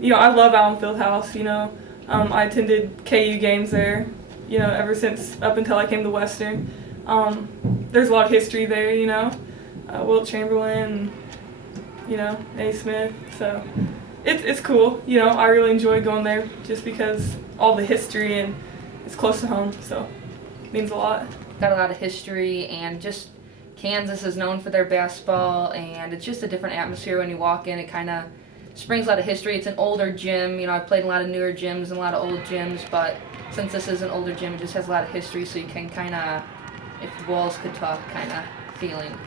I love Allen Fieldhouse. I attended KU games there, ever since up until I came to Western. There's a lot of history there, Wilt Chamberlain, A. Smith. So it's cool. I really enjoy going there just because all the history and it's close to home, so it means a lot. Got a lot of history, and just Kansas is known for their basketball, and it's just a different atmosphere when you walk in. It kind of springs a lot of history. It's an older gym. I've played in a lot of newer gyms and a lot of old gyms, but since this is an older gym, it just has a lot of history, so you can kind of, if walls could talk, kind of feeling.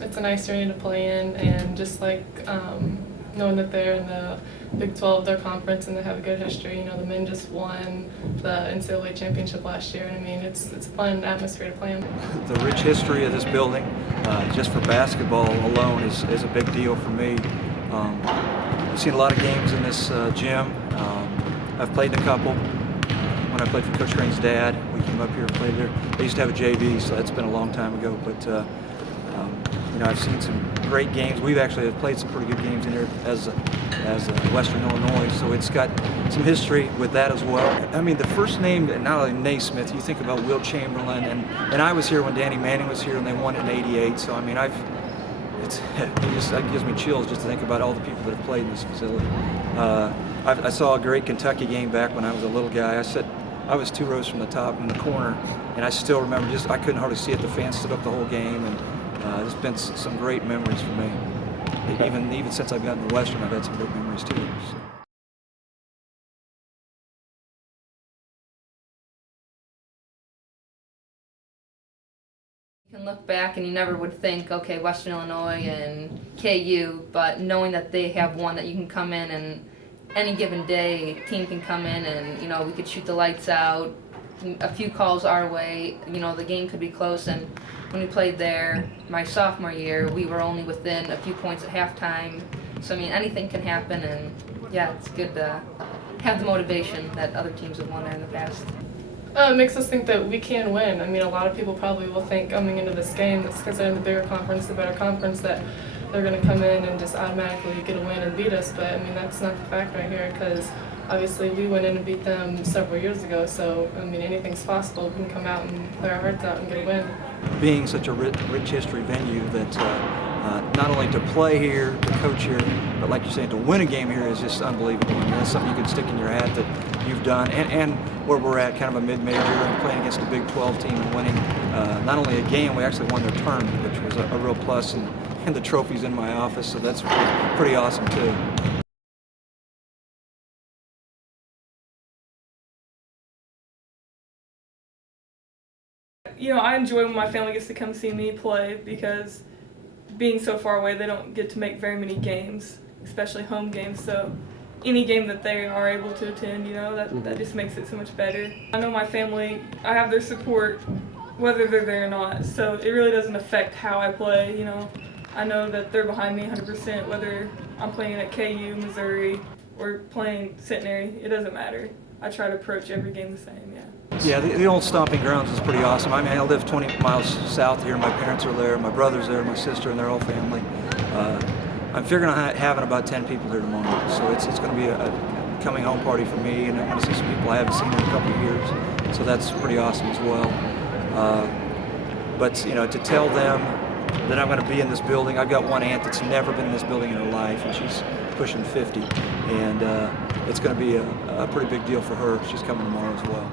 It's a nice arena to play in, and just like knowing that they're in the Big 12, their conference, and they have a good history. The men just won the NCAA championship last year, and it's a fun atmosphere to play in. The rich history of this building, just for basketball alone, is a big deal for me. I've seen a lot of games in this gym. I've played in a couple. When I played for Coach Crane's dad, we came up here and played there. They used to have a JV, so that's been a long time ago. But I've seen some great games. We've actually played some pretty good games in here as Western Illinois, so it's got some history with that as well. I mean, the first name, not only Naismith, you think about Wilt Chamberlain, and I was here when Danny Manning was here, and they won it in '88. So I mean, that gives me chills just to think about all the people that have played in this facility. I saw a great Kentucky game back when I was a little guy. I was 2 rows from the top in the corner, and I still remember I couldn't hardly see it. The fans stood up the whole game, and there's been some great memories for me. Even since I've gotten to Western, I've had some great memories too. So. You can look back and you never would think, okay, Western Illinois and KU, but knowing that they have one that you can come in and any given day, team can come in and, we could shoot the lights out, a few calls our way, the game could be close. And when we played there my sophomore year, we were only within a few points at halftime. So, anything can happen, and yeah, it's good to have the motivation that other teams have won there in the past. It makes us think that we can win. A lot of people probably will think coming into this game, that's because they're in the bigger conference, the better conference, that they're going to come in and just automatically get a win and beat us. But that's not the fact right here, because obviously we went in and beat them several years ago. So anything's possible. We can come out and play our hearts out and get a win. Being such a rich history venue, that not only to play here, to coach here, but like you're saying, to win a game here is just unbelievable. That's something you can stick in your hat that you've done. And where we're at, kind of a mid-major, and playing against a Big 12 team and winning not only a game, we actually won their tournament, which was a real plus. And the trophy's in my office, so that's pretty awesome too. I enjoy when my family gets to come see me play, because being so far away, they don't get to make very many games, especially home games. So any game that they are able to attend, that just makes it so much better. I know my family, I have their support whether they're there or not, so it really doesn't affect how I play. I know that they're behind me 100%, whether I'm playing at KU, Missouri, or playing Centenary. It doesn't matter. I try to approach every game the same, yeah. Yeah, the old stomping grounds is pretty awesome. I live 20 miles south here. My parents are there, my brother's there, my sister, and their whole family. I'm figuring on having about 10 people here tomorrow, so it's going to be a coming home party for me, and I'm going to see some people I haven't seen in a couple of years, so that's pretty awesome as well. But to tell them that I'm going to be in this building, I've got one aunt that's never been in this building in her life, and she's pushing 50, and it's going to be a pretty big deal for her. She's coming tomorrow as well.